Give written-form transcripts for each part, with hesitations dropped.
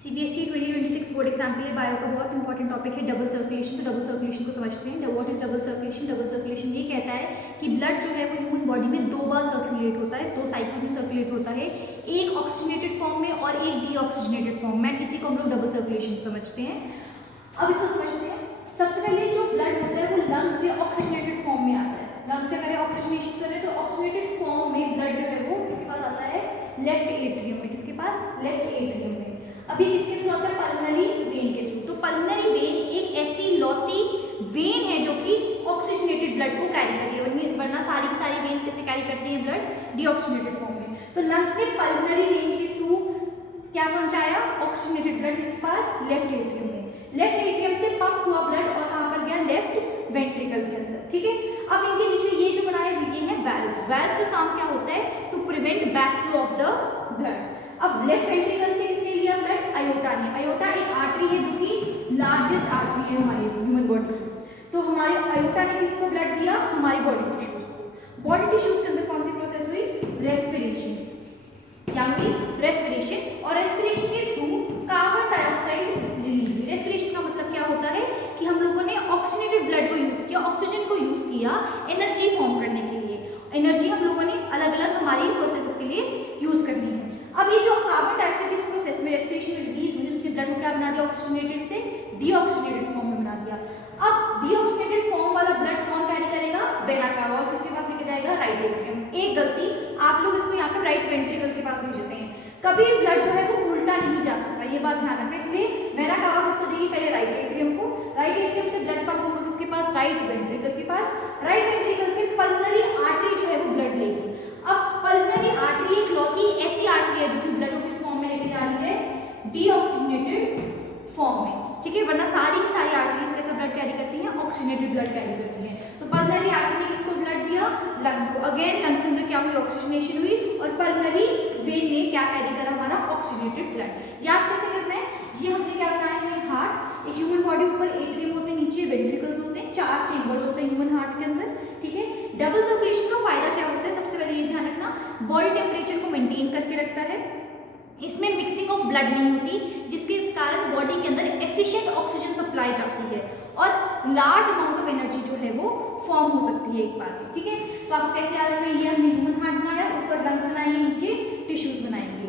CBSE 2026 board exam के लिए bio का बहुत इंपॉर्टेंट टॉपिक है डबल सर्कुलेशन। तो डबल सर्कुलेशन को समझते हैं। What is double circulation? Double circulation ये कहता है कि ब्लड जो है वो ह्यूमन बॉडी में 2 बार सर्कुलेट होता है, 2 साइकिल्स में सर्कुलेट होता है, एक ऑक्सीजनेटेड फॉर्म में और एक डीऑक्सीजनेटेड फॉर्म में। इसी को हम लोग डबल सर्कुलेशन समझते हैं। अब इसको समझते हैं। सबसे पहले जो ब्लड होता है वो लंग्स से ऑक्सीजनेटेड फॉर्म में आता है। लंग्स से अगर ऑक्सीजनेशन करें तो ऑक्सीजनेटेड फॉर्म में ब्लड जो है वो किसके पास आता है? लेफ्ट एट्रियम में। किसके पास? लेफ्ट एट्रियम में। अभी इसके थ्रू आता है पल्मोनरी वेन के थ्रू। तो पल्मोनरी वेन एक ऐसी लौती वेन है जो कि ऑक्सीजनेटेड ब्लड को कैरी कर रही है, वरना सारी की सारी वेन्स कैसे कैरी करती हैं ब्लड? डीऑक्सीजनेटेड फॉर्म में। तो लंग्स ने पल्मोनरी वेन के थ्रू क्या पहुंचाया? ऑक्सीजनेटेड ब्लड किसके पास? लेफ्ट एट्रियम में। लेफ्ट एट्रियम से पंप हुआ ब्लड और कहां पर गया? लेफ्ट वेंट्रिकल के अंदर। ठीक है। अब इनके नीचे ये जो बनाए ये है वैल्व्स। वैल्व्स का काम क्या होता है? To prevent backflow of the blood. अब लेफ्ट वेंट्रिकल से इसने लिया ब्लड अयोटा ने। अयोटा एक आर्टरी है जो कि लार्जेस्ट आर्टरी है हमारी ह्यूमन बॉडी की। तो हमारे अयोटा ने किसको ब्लड दिया? हमारी बॉडी टिश्यूज को। बॉडी टिश्यूज के अंदर कौन सी प्रोसेस हुई? रेस्पिरेशन, यानी रेस्पिरेशन। और रेस्पिरेशन के थ्रू कार्बन डाइऑक्साइड रिलीज हुई। रेस्पिरेशन का मतलब क्या होता है कि हम लोगों ने ऑक्सीजनेटेड ब्लड को यूज किया, ऑक्सीजन को यूज किया एनर्जी फॉर्म करने के लिए। एनर्जी हम लोगों ने अलग अलग हमारी प्रोसेसेस के लिए यूज करनी है। अब ये जो कार्बन डाइऑक्साइड इस प्रोसेस में रेस्पिरेशन में रिलीज हुई, उसने ब्लड को क्या बना दिया? ऑक्सीजनेटेड से डीऑक्सीजनेटेड फॉर्म में बना दिया। अब डीऑक्सीजनेटेड फॉर्म वाला ब्लड कौन कैरी करेगा? Vena cava. और किसके पास लेके जाएगा? Right atrium. एक गलती, आप लोग इसको यहाँ पर राइट वेंट्रिकल के पास भेज देते हैं। कभी ब्लड जो है वो उल्टा नहीं जा सकता, ये बात ध्यान रखना। इसलिए वेना कावा किसको देगी? पहले राइट एट्रियम को। राइट एट्रियम से ब्लड पंप होगा किसके पास? राइट वेंट्रिकल के पास। राइट वेंट्रिकल से पल्मोनरी आर्टरी जो है वो ब्लड लेगी। अब पल्मोनरी आर्टरी एक लौती ऐसी आर्टरी है जो कि ब्लड को किस फॉर्म में लेके जा रही है? डीऑक्सीजनेटेड फॉर्म में। ठीक है। वरना सारी की सारी आर्टरीज कैसा ब्लड कैरी करती हैं? ऑक्सीजनेटेड ब्लड कैरी करती हैं। तो पल्मोनरी आर्टरी ने किसको ब्लड दिया? लंग्स को। अगेन लंग्स में क्या हुई? ऑक्सीजनेशन हुई। और पल्मोनरी वेन ने क्या कैरी करा? हमारा ऑक्सीजनेटेड ब्लड। याद कैसे करना है? ये हमने क्या बनाया है? हार्ट। एक ह्यूमन बॉडी ऊपर एट्रियम होते हैं, नीचे वेंट्रिकल्स होते हैं, 4 चेंबर्स होते हैं ह्यूमन हार्ट के अंदर। ठीक है। डबल सर्कुलेशन का फायदा क्या होता है? सबसे पहले ये ध्यान रखना, बॉडी टेम्परेचर को मेंटेन करके रखता है। इसमें मिक्सिंग ऑफ ब्लड नहीं होती, जिसके कारण बॉडी के अंदर एफिशिएंट ऑक्सीजन सप्लाई जाती है और लार्ज अमाउंट ऑफ एनर्जी जो है वो फॉर्म हो सकती है एक बार में। ठीक है। तो आपको कैसे याद रखना? ये हमने ह्यूमन हार्ट बनाया, ऊपर लंग्स बनाएंगे, नीचे टिश्यूज बनाएंगे।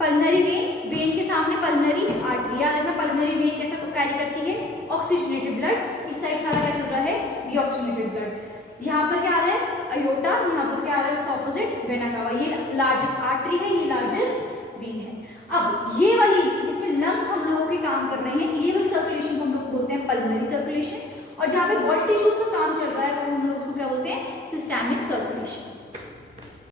पल्मोनरी वेन, वेन के सामने पल्मोनरी आर्टरी। याद रखना पल्मोनरी वेन कैसा कैरी करती है? Oxygenated blood. इस साइड सारा क्या चल रहा है? Deoxygenated blood. यहाँ पर क्या आ रहा है? अयोटा। यहाँ पर क्या आ रहा है? इसका ऑपोजिट वेना कावा। ये लार्जेस्ट आर्टरी है, ये लार्जेस्ट वेन है। अब ये वाली जिसमें लंग्स हम लोगों के काम कर रहे हैं, ये वाली सर्कुलेशन को हम लोग बोलते हैं पल्मोनरी सर्कुलेशन। और जहाँ पे बॉडी टिश्यूज का काम चल रहा है वो हम लोग उसको क्या बोलते हैं? Systemic circulation.